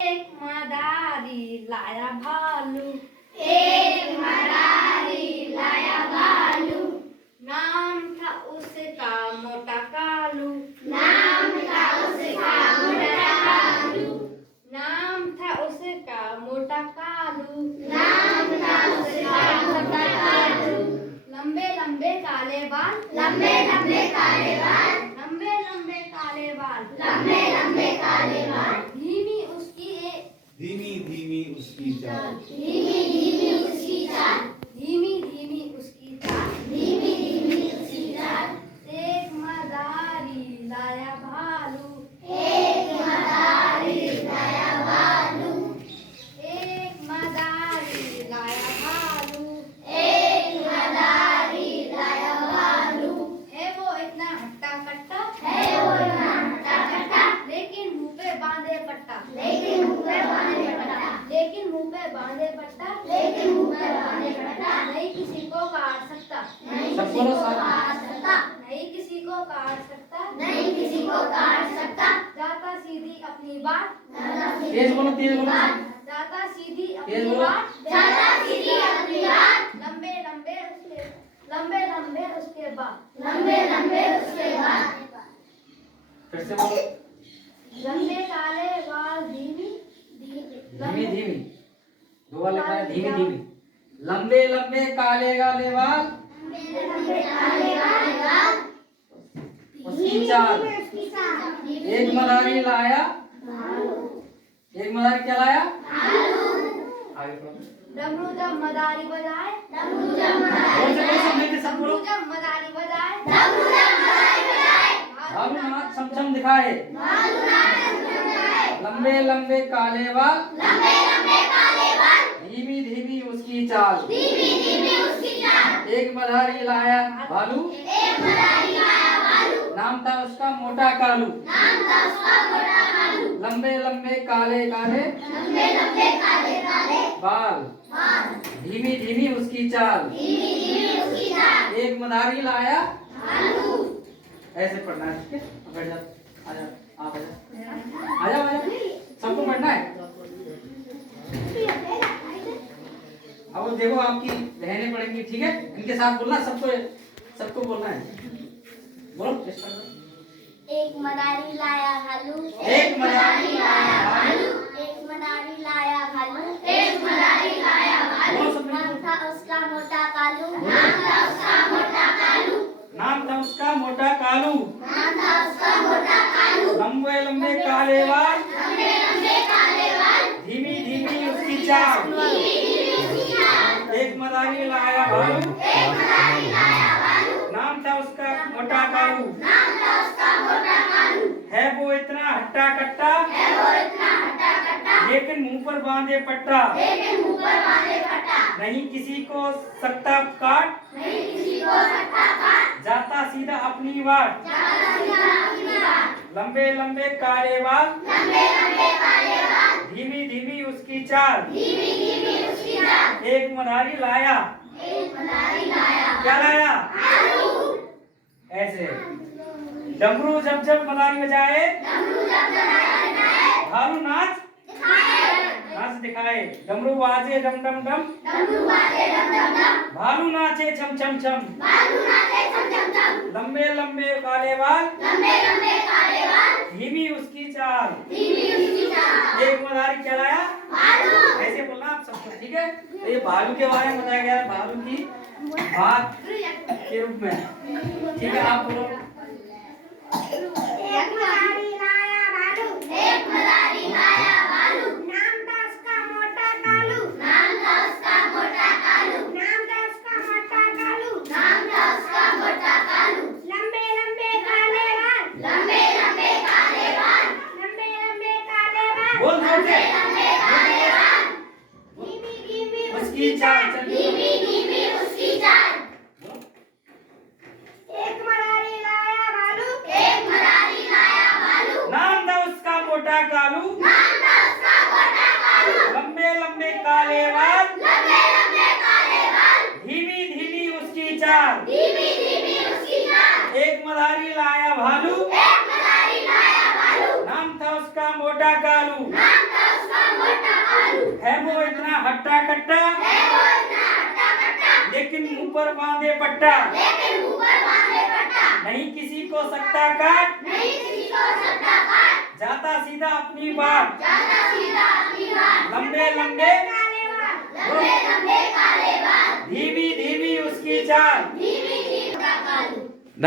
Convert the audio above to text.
एक मदारी लाया भालू, एक मदारी लाया भालू, नाम था उसका मोटा कालू, नाम था उसका मोटा कालू, नाम था उसका मोटा कालू, नाम था उसका मोटा कालू, लंबे लंबे काले बाल, लंबे लंबे काले बाल, लंबे लंबे काले बाल, लंबे लंबे काले बाल, धीमी उसकी धीमी धीमी उसकी चाल, धीमी धीमी उसकी चाल, धीमी धीमी उसकी चाल, धीमी धीमी उसकी चाल, एक मदारी लाया भालू, एक मदारी लाया भालू, एक मदारी लाया भालू, एक मदारी लाया भालू, है वो इतना हट्टा कट्टा, है वो इतना हट्टा कट्टा, लेकिन मुंह पे बांधे पट्टा, लेकिन मुंह पे बांधे पट्टा, लेकिन मुंह पे बांधे पट्टा, लेकिन मुंह पे बांधे पट्टा, नहीं किसी को काट सकता, नहीं किसी को काट सकता, नहीं किसी को काट सकता, नहीं किसी को काट सकता, जाता सीधी अपनी बात, तेज बोलो तेज बोलो, जाता सीधी तेज अपनी बोलो। बात, ज्यादा सीधी अपनी बात, लंबे लंबे उसके बाद, लंबे लंबे उसके बाद, फिर से बोलो, लंबे काले बाल धीमी, धीमी धीमी, दो बार लिखा है धीमी धीमी, लंबे लंबे काले काले बाल, लंबे काले काले बाल, उसकी चाल, एक मदारी लाया, एक मदारी क्या लाया, आगे पढ़ो। डमरू जब मदारी बजाए, डमरू जब मदारी बोल से बोलो, सब मिलके सब बोलो। डमरू जब मदारी बजाए, डमरू जब मदारी बजाए, भालू नाच छमछम दिखाए, भालू नाच बजाए, लंबे लंबे काले बाल, लंबे लंबे काले बाल, धीमी धीमी उसकी चाल, धीमी धीमी उसकी चाल, एक मदारी लाया भालू, एक मदारी लाया भालू, नाम था उसका मोटा कालू, नाम था उसका मोटा कालू, लंबे लंबे काले काले लंबे लंबे काले काले बाल, बाल, धीमी धीमी उसकी चाल, धीमी धीमी उसकी चाल, एक मदारी लाया, भालू, ऐसे पढ़ना है, ठीक है? अब बैठ जाओ, आ जाओ, आप आ जाओ, आ जाओ, सबको पढ़ना है। अब वो देखो आपकी बहनें पढ़ेंगी, ठीक है? इनके साथ बोलना, सबको बोलना है। बोलो, चेष्टा करो। एक मदारी लाया भालू, एक मदारी लाया भालू, एक मदारी लाया भालू, एक मदारी लाया भालू, बोलो सब मिलके नाम बोलो। था उसका मोटा कालू, नाम था उसका मोटा कालू, नाम था उसका मोटा कालू, नाम था उसका मोटा कालू, लंबे लंबे काले बाल, लंबे लंबे काले बाल, धीमी धीमी उसकी चाल, धीमी धीमी उसकी चाल, एक मदारी लाया भालू, एक मदारी लाया भालू, नाम था उसका मोटा कालू, नाम था उसका मोटा कालू, है वो इतना हट्टा कट्टा, है वो इतना हट्टा कट्टा, लेकिन मुंह पर बांधे पट्टा, लेकिन मुंह पर बांधे पट्टा, नहीं किसी को सकता काट, नहीं किसी को सकता काट, जाता सीधा अपनी वाट, ज्यादा सीधा अपनी बात, लंबे लंबे काले बाल, लंबे लंबे काले बाल, धीमी धीमी उसकी चाल, धीमी धीमी उसकी चाल, एक मदारी लाया, एक मदारी लाया क्या लाया, भालू, ऐसे डमरू जब जब मदारी बजाए, डमरू जब मदारी बजाए, भालू नाच दिखाए, डमरू बाजे डम डम डम, डमरू बाजे डम डम डम, भालू नाचे छम छम छम, भालू नाचे छम छम छम, लंबे लंबे काले बाल, लंबे लंबे काले बाल, धीमी उसकी चाल, धीमी उसकी चाल, एक मदारी क्या लाया, भालू, ऐसे बोलना आप सबको, ठीक है? तो ये भालू के बारे में बताया गया है, भालू की बात के रूप में, ठीक है? आप बोलो, एक मदारी लाया भालू, एक मदारी लाया भालू, नाम था उसका मोटा कालू, नाम था उसका मोटा कालू, नाम था उसका मोटा कालू, नाम था उसका मोटा कालू, लंबे लंबे काले बाल, लंबे लंबे काले बाल, लंबे लंबे काले बाल, बोल जोर से, लंबे काले बाल, धीमी धीमी उसकी चाल, चल। धीमी धीमी उसकी चाल, एक मदारी लाया भालू, एक मदारी लाया भालू, नाम था उसका मोटा कालू, नाम था उसका मोटा कालू, लंबे लंबे काले बाल, लंबे लंबे काले बाल, धीमी धीमी उसकी चाल, धीमी धीमी उसकी चाल, एक मदारी लाया भालू, एक मदारी लाया भालू, नाम था उसका मोटा कालू, नाम था उसका हट्टा कट्टा लेकिन मुंह पर बांधे पट्टा नहीं किसी को सकता काट जाता सीधा अपनी बात लंबे लंबे